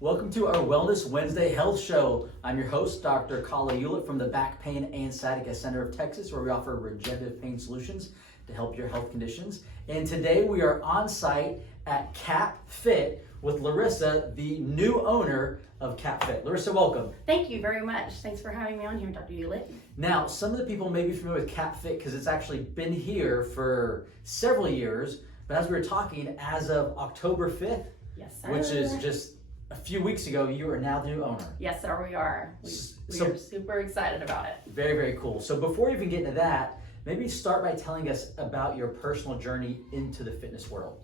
Welcome to our Wellness Wednesday Health Show. I'm your host, Dr. Kala Hewlett from the Back Pain and Sciatica Center of Texas, where we offer regenerative pain solutions to help your health conditions. And today we are on site at Cap Fit with Larissa, the new owner of Cap Fit. Larissa, welcome. Thank you very much. Thanks for having me on here, Dr. Hewlett. Now, some of the people may be familiar with Cap Fit because it's actually been here for several years, but as we were talking, as of October 5th, Yes, sir. which is just a few weeks ago, you are now the new owner. Yes, sir, we are. We are super excited about it. Very, very cool. So before we even get into that, maybe start by telling us about your personal journey into the fitness world.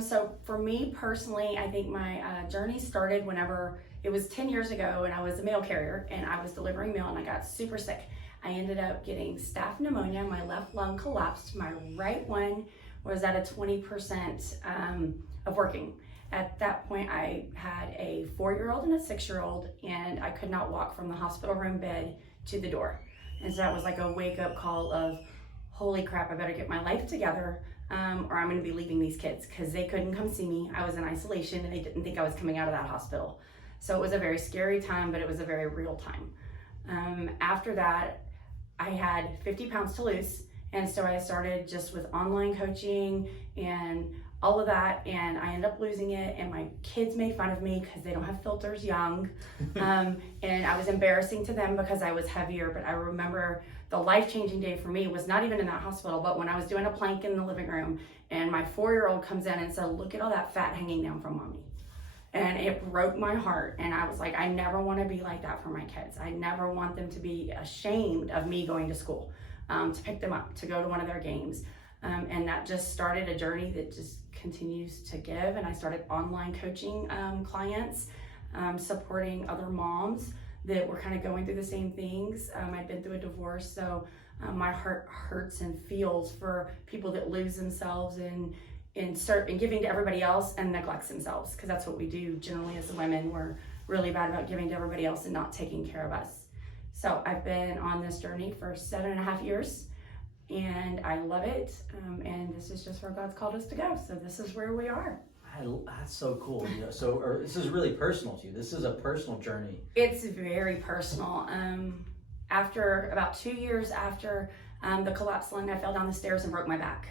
So for me personally, I think my journey started whenever it was 10 years ago, and I was a mail carrier and I was delivering mail and I got super sick. I ended up getting staph pneumonia. My left lung collapsed. My right one was at a 20% of working. At that point, I had a 4-year-old and a 6-year-old, and I could not walk from the hospital room bed to the door. And so that was like a wake-up call of, holy crap, I better get my life together, or I'm gonna be leaving these kids, because they couldn't come see me. I was in isolation, and they didn't think I was coming out of that hospital. So it was a very scary time, but it was a very real time. After that, I had 50 pounds to lose, and so I started just with online coaching and all of that, and I ended up losing it, and my kids made fun of me because they don't have filters young. And I was embarrassing to them because I was heavier, but I remember the life-changing day for me was not even in that hospital, but when I was doing a plank in the living room, and my 4-year-old comes in and said, look at all that fat hanging down from mommy. And it broke my heart, and I was like, I never want to be like that for my kids. I never want them to be ashamed of me going to school, to pick them up, to go to one of their games. And that just started a journey that just continues to give. And I started online coaching clients, supporting other moms that were kind of going through the same things. I'd been through a divorce, so my heart hurts and feels for people that lose themselves in giving to everybody else and neglects themselves, because that's what we do generally as women. We're really bad about giving to everybody else and not taking care of us. So I've been on this journey for 7.5 years. And I love it, and this is just where God's called us to go. So this is where we are. That's so cool. This is really personal to you. This is a personal journey. It's very personal. After about 2 years after the collapsed lung, I fell down the stairs and broke my back.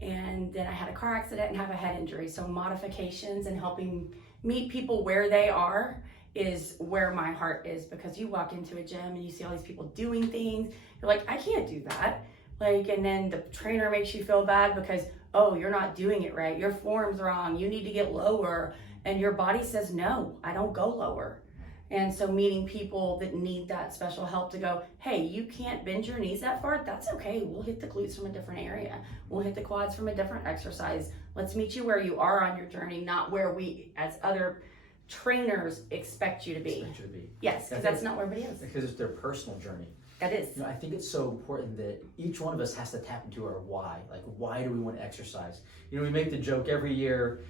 And then I had a car accident and have a head injury. So modifications and helping meet people where they are is where my heart is, because you walk into a gym and you see all these people doing things. You're like, I can't do that. And then the trainer makes you feel bad because, oh, you're not doing it right. Your form's wrong. You need to get lower. And your body says, no, I don't go lower. And so meeting people that need that special help to go, hey, you can't bend your knees that far. That's okay. We'll hit the glutes from a different area. We'll hit the quads from a different exercise. Let's meet you where you are on your journey, not where we, as other trainers, expect you to be. Yes, because that's not where everybody is. Because it's their personal journey. That is. I think it's so important that each one of us has to tap into our why. Like, why do we want to exercise? We make the joke every year,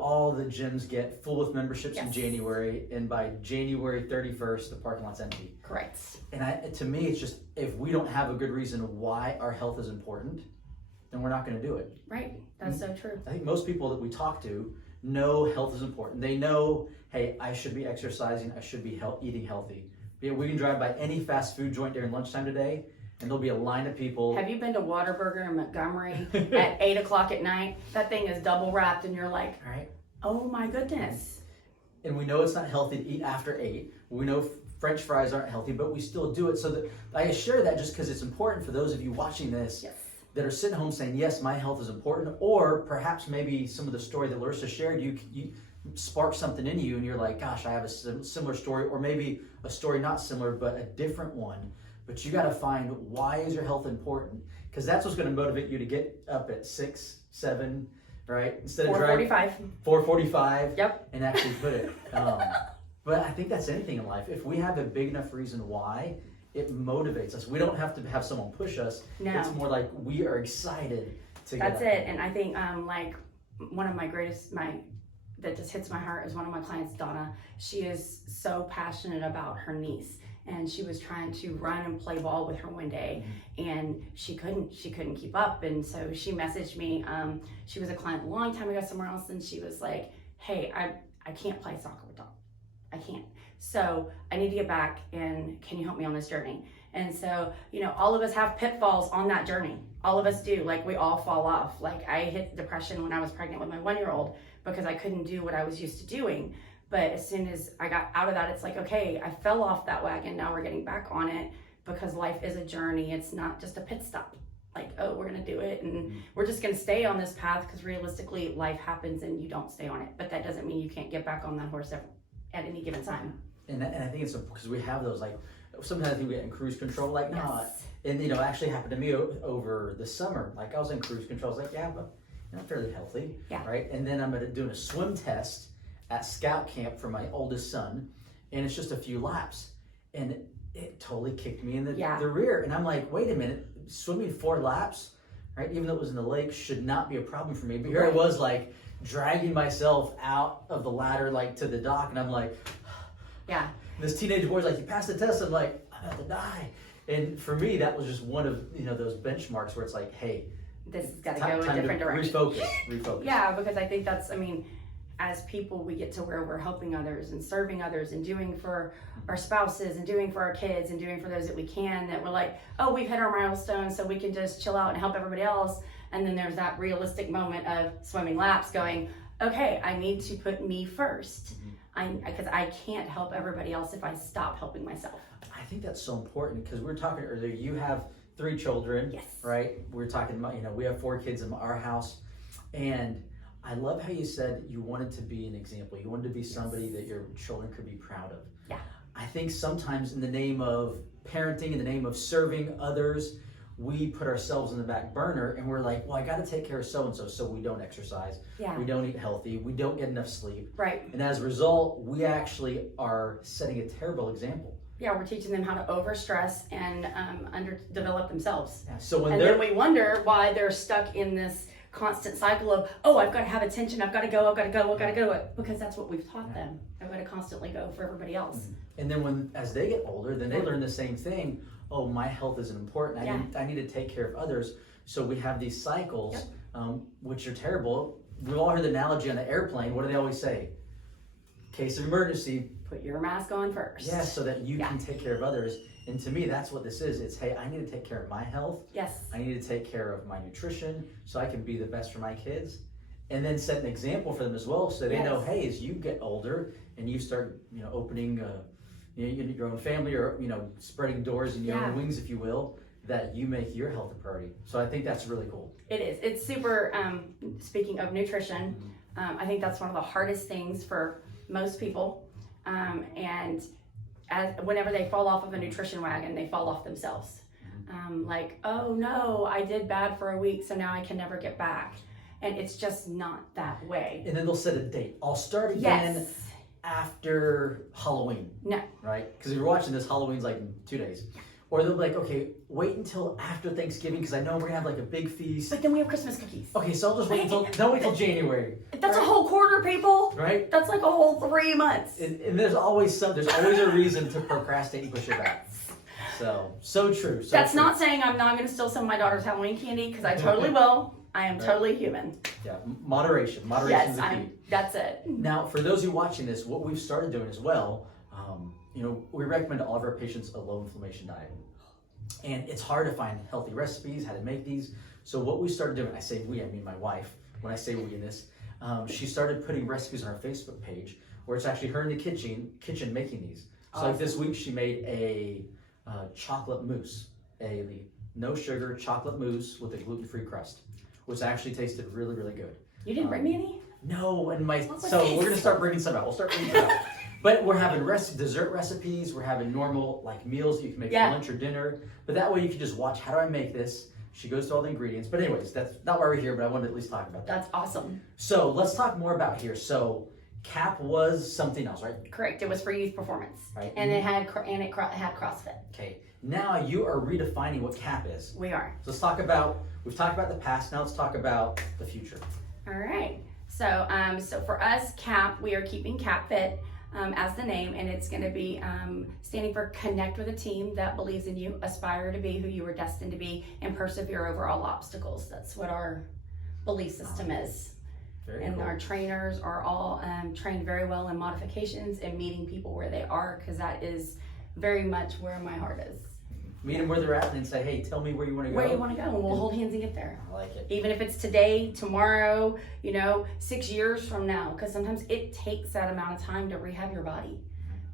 all the gyms get full with memberships in January, and by January 31st, the parking lot's empty. Correct. And to me, it's just, if we don't have a good reason why our health is important, then we're not going to do it. Right. That's so true. I think most people that we talk to know health is important. They know, hey, I should be exercising, I should be eating healthy. We can drive by any fast food joint during lunchtime today, and there'll be a line of people. Have you been to Whataburger in Montgomery at 8 o'clock at night? That thing is double wrapped, and you're like, all right, oh my goodness. And we know it's not healthy to eat after 8. We know French fries aren't healthy, but we still do it. So I share that just because it's important for those of you watching this that are sitting home saying, yes, my health is important, or perhaps maybe some of the story that Larissa shared, you spark something in you and you're like, gosh, I have a similar story, or maybe a story not similar but a different one. But you got to find, why is your health important? Because that's what's going to motivate you to get up at 6, 7, right, instead of driving 4:45. Yep. And actually put it. But I think that's anything in life. If we have a big enough reason why, it motivates us. We don't have to have someone push us. No. It's more like we are excited to get That's up. it. And I think like one of my greatest, that just hits my heart is one of my clients, Donna. She is so passionate about her niece, and she was trying to run and play ball with her one day, and she couldn't keep up. And so she messaged me. She was a client a long time ago somewhere else, and she was like, hey, I can't play soccer with I can't. So I need to get back, and can you help me on this journey? And so, you know, all of us have pitfalls on that journey. All of us do. Like, we all fall off. Like, I hit depression when I was pregnant with my 1-year-old because I couldn't do what I was used to doing. But as soon as I got out of that, it's like, okay, I fell off that wagon. Now we're getting back on it, because life is a journey. It's not just a pit stop. Like, oh, we're going to do it, and we're just going to stay on this path, because realistically life happens and you don't stay on it. But that doesn't mean you can't get back on that horse at any given time. And I think it's because we have those, like, sometimes I think we get in cruise control, like, no. And, you know, it actually happened to me over the summer. Like, I was in cruise control. I was like, yeah, but I'm fairly healthy, right? And then I'm doing a swim test at scout camp for my oldest son, and it's just a few laps, and it totally kicked me in the rear. And I'm like, wait a minute, swimming 4 laps, right? Even though it was in the lake, should not be a problem for me. But here I was, like, dragging myself out of the ladder, like, to the dock, and I'm like, yeah. This teenage boy's like, you passed the test. I'm like, I'm about to die. And for me, that was just one of, you know, those benchmarks where it's like, hey, this has got to go a different direction. Refocus. Yeah, because I think that's, I mean, as people, we get to where we're helping others and serving others and doing for our spouses and doing for our kids and doing for those that we can, that we're like, oh, we've hit our milestone, so we can just chill out and help everybody else. And then there's that realistic moment of swimming laps going, okay, I need to put me first. Because I can't help everybody else if I stop helping myself. I think that's so important, because we were talking earlier, you have 3 children, right? We were talking about, you know, we have 4 kids in our house, and I love how you said you wanted to be an example. You wanted to be somebody that your children could be proud of. Yeah. I think sometimes in the name of parenting, in the name of serving others, we put ourselves in the back burner, and we're like, well, I got to take care of so-and-so, so we don't exercise, we don't eat healthy, we don't get enough sleep. Right. And as a result, we actually are setting a terrible example. Yeah, we're teaching them how to overstress and underdevelop themselves. Yeah, so when then we wonder why they're stuck in this constant cycle of, oh, I've got to have attention, I've got to go, because that's what we've taught them. I've got to constantly go for everybody else. And then as they get older, then they learn the same thing. Oh, my health isn't important. I need to take care of others. So we have these cycles, which are terrible. We've all heard the analogy on the airplane. What do they always say? Case of emergency, put your mask on first. Yeah, so that you can take care of others. And to me, that's what this is. It's, hey, I need to take care of my health. Yes. I need to take care of my nutrition so I can be the best for my kids. And then set an example for them as well, so they know, hey, as you get older and you start, you know, opening your own family, or, you know, spreading doors in your own wings, if you will, that you make your health a priority. So I think that's really cool. It is. It's super, speaking of nutrition, I think that's one of the hardest things for most people. And whenever they fall off of a nutrition wagon, they fall off themselves. Like, oh no, I did bad for a week, so now I can never get back. And it's just not that way. And then they'll set a date. I'll start again after Halloween. No. Right? Because if you're watching this, Halloween's like in 2 days. Or they'll be like, okay, wait until after Thanksgiving, because I know we're gonna have like a big feast. But then we have Christmas cookies. Okay, so I'll just wait until January. That's a whole quarter, people. Right? That's like a whole 3 months. And there's always a reason to procrastinate and push it back. So true. That's not saying I'm not going to steal some of my daughter's Halloween candy, because I totally will. I am totally human. Yeah, moderation. Moderation is the key. That's it. Now, for those of you watching this, what we've started doing as well, you know, we recommend to all of our patients a low inflammation diet. And it's hard to find healthy recipes, how to make these. So what we started doing, I say we, I mean my wife, when I say we in this, she started putting recipes on our Facebook page, where it's actually her in the kitchen making these. So like this week, she made a chocolate mousse, a no sugar chocolate mousse with a gluten-free crust, which actually tasted really, really good. You didn't bring me any? No, and so we're gonna start bringing some out. We'll start bringing some out. But we're having dessert recipes. We're having normal like meals that you can make for lunch or dinner. But that way you can just watch, how do I make this? She goes to all the ingredients. But anyways, that's not why we're here, but I wanted to at least talk about that. That's awesome. So let's talk more about here. So CAP was something else, right? Correct. It was for youth performance. Right. And it had CrossFit. Okay. Now you are redefining what CAP is. We are. So we've talked about the past. Now let's talk about the future. All right. So for us, CAP, we are keeping CAP Fit as the name, and it's going to be standing for Connect with a Team that believes in you, aspire to be who you were destined to be, and persevere over all obstacles. That's what our belief system is. Very and cool. our trainers are all trained very well in modifications and meeting people where they are, because that is very much where my heart is. Meet them where they're at and then say, hey, tell me where you want to go. Where you want to go, and we'll hold hands and get there. I like it. Even if it's today, tomorrow, 6 years from now, because sometimes it takes that amount of time to rehab your body.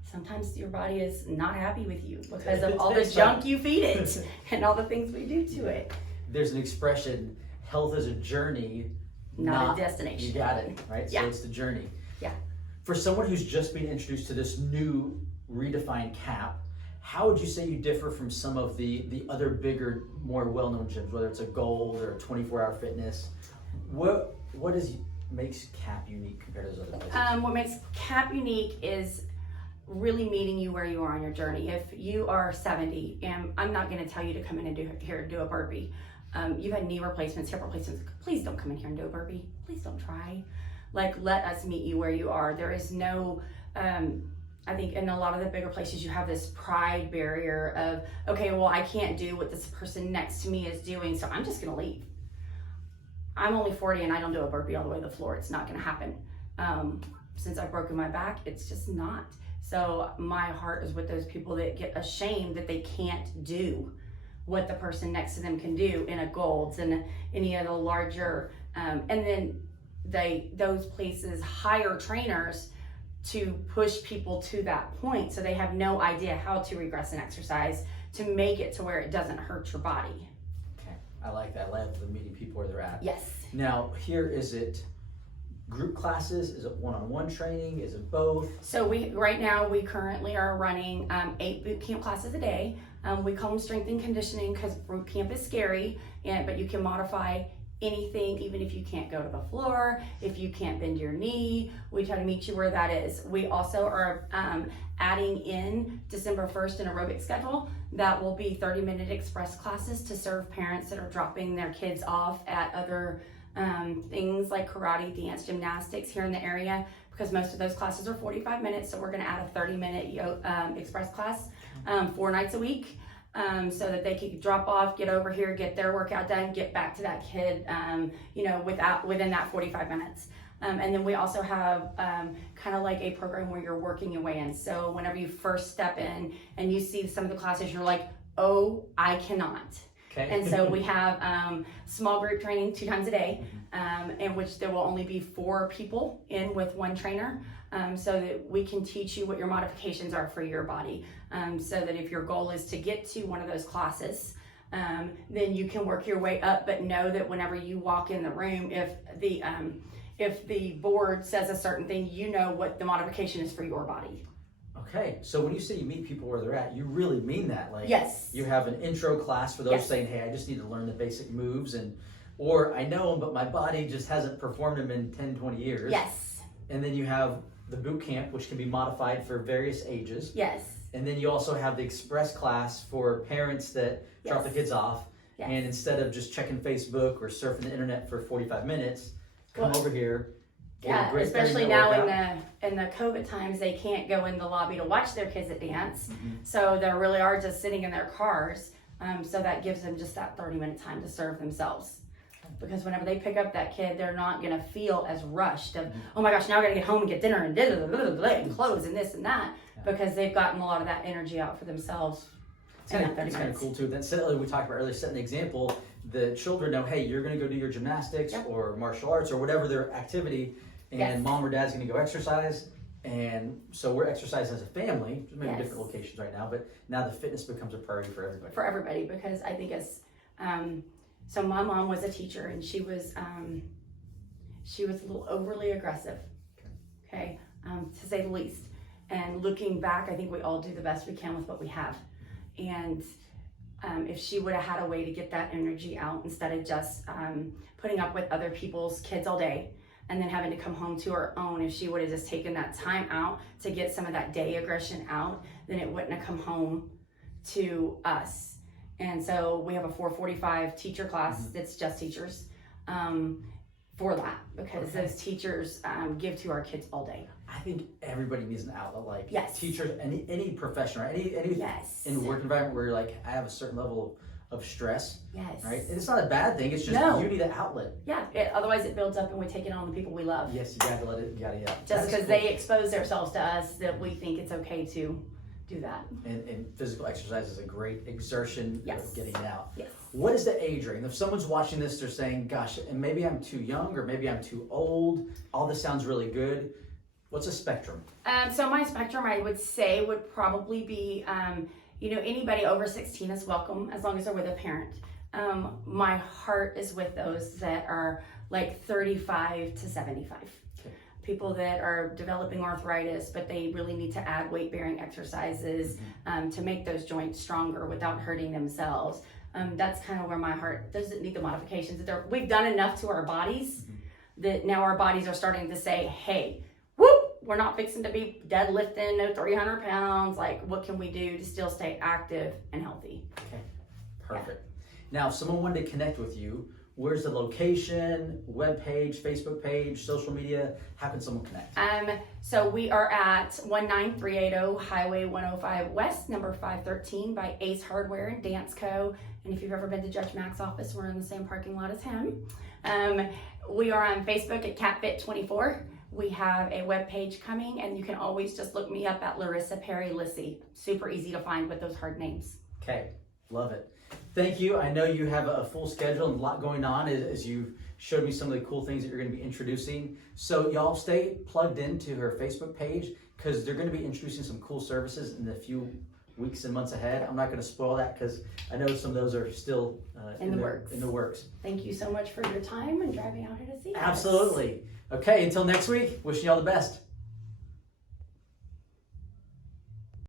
Sometimes your body is not happy with you because of all the junk you feed it and all the things we do to it. There's an expression, health is a journey, Not a destination. You got it, right? Yeah. So it's the journey. Yeah. For someone who's just being introduced to this new redefined CAP, how would you say you differ from some of the other bigger, more well-known gyms, whether it's a Gold or a 24-hour fitness? What makes CAP unique compared to those other places? What makes CAP unique is really meeting you where you are on your journey. If you are 70, and I'm not going to tell you to come in and do a burpee. You've had knee replacements, hip replacements. Please don't come in here and do a burpee. Please don't try. Let us meet you where you are. There is no, I think in a lot of the bigger places, you have this pride barrier of, okay, well, I can't do what this person next to me is doing, so I'm just going to leave. I'm only 40 and I don't do a burpee all the way to the floor. It's not going to happen. Since I've broken my back, it's just not. So my heart is with those people that get ashamed that they can't do what the person next to them can do in a Gold's and any of the larger, and then those places hire trainers to push people to that point, so they have no idea how to regress an exercise to make it to where it doesn't hurt your body. Okay, I like that. I love the meeting people where they're at. Yes. Now, here, is it group classes? Is it one-on-one training? Is it both? So right now we currently are running 8 boot camp classes a day. We call them strength and conditioning because boot camp is scary, but you can modify anything, even if you can't go to the floor, if you can't bend your knee, we try to meet you where that is. We also are adding in December 1st an aerobic schedule that will be 30-minute express classes to serve parents that are dropping their kids off at other things like karate, dance, gymnastics here in the area, because most of those classes are 45 minutes. So we're going to add a 30-minute express class 4 nights a week, so that they can drop off, get over here, get their workout done, get back to that kid, within that 45 minutes. And then we also have kind of like a program where you're working your way in. So whenever you first step in and you see some of the classes, you're like, oh, I cannot. Okay. And so we have small group training 2 times a day, in which there will only be 4 people in with 1 trainer, so that we can teach you what your modifications are for your body, so that if your goal is to get to one of those classes, then you can work your way up, but know that whenever you walk in the room, if the board says a certain thing, you know what the modification is for your body. Okay, so when you say you meet people where they're at, you really mean that. Like, yes. You have an intro class for those Yes. saying, hey, I just need to learn the basic moves, or I know them, but my body just hasn't performed them in 10, 20 years. Yes. And then you have the boot camp, which can be modified for various ages. Yes. And then you also have the express class for parents that drop the Yes. kids off. Yes. And instead of just checking Facebook or surfing the internet for 45 minutes, come Well, over here. get a Yeah, great especially 30-minute now workout. in the COVID times, they can't go in the lobby to watch their kids at dance. Mhm. So they really are just sitting in their cars. So that gives them just that 30-minute time to serve themselves. Because whenever they pick up that kid, they're not gonna feel as rushed of, oh my gosh, now I gotta get home and get dinner and and clothes and this and that, because they've gotten a lot of that energy out for themselves. It's kind of cool too. Then we talked about earlier, setting an example. The children know, hey, you're going to go do your gymnastics Yep. or martial arts or whatever their activity, and Yes. mom or dad's going to go exercise. And so we're exercising as a family, maybe Yes. different locations right now, but now the fitness becomes a priority for everybody. For everybody, because I think it's, so my mom was a teacher, and she was a little overly aggressive, okay, to say the least. And looking back, I think we all do the best we can with what we have. And if she would have had a way to get that energy out instead of just putting up with other people's kids all day and then having to come home to her own, if she would have just taken that time out to get some of that day aggression out, then it wouldn't have come home to us. And so we have a 4:45 teacher class that's just teachers for that, because those teachers give to our kids all day. I think everybody needs an outlet, like Yes. teachers, any profession, right? Any Yes. in work environment where you're like, I have a certain level of stress. Yes. Right? And it's not a bad thing. It's just No. you need an outlet. Yeah. Otherwise, it builds up, and we take it on the people we love. Yes, you gotta let it. You gotta, yeah. Just because they expose themselves to us, that we think it's okay to do that. And physical exercise is a great exertion of getting it out. Yes. What is the age range? If someone's watching this, they're saying, "Gosh, and maybe I'm too young, or maybe I'm too old. All this sounds really good." What's a spectrum? So my spectrum, I would say, would probably be, anybody over 16 is welcome as long as they're with a parent. My heart is with those that are like 35 to 75. Okay. People that are developing arthritis, but they really need to add weight-bearing exercises to make those joints stronger without hurting themselves. That's kind of where my heart doesn't need the modifications. We've done enough to our bodies that now our bodies are starting to say, hey, we're not fixing to be deadlifting, no 300 pounds. Like, what can we do to still stay active and healthy? Okay, perfect. Now, if someone wanted to connect with you, where's the location, web page, Facebook page, social media? How can someone connect? So we are at 19380 Highway 105 West, number 513 by Ace Hardware and Dance Co. And if you've ever been to Judge Mac's office, we're in the same parking lot as him. We are on Facebook at CatFit24. We have a web page coming, and you can always just look me up at Larissa Perry Lissy. Super easy to find with those hard names. Okay, love it. Thank you. I know you have a full schedule and a lot going on as you showed me some of the cool things that you're going to be introducing. So y'all stay plugged into her Facebook page because they're going to be introducing some cool services in the few weeks and months ahead. I'm not going to spoil that because I know some of those are still in the works. Thank you so much for your time and driving out here to see us. Absolutely. Okay, until next week, wishing you all the best.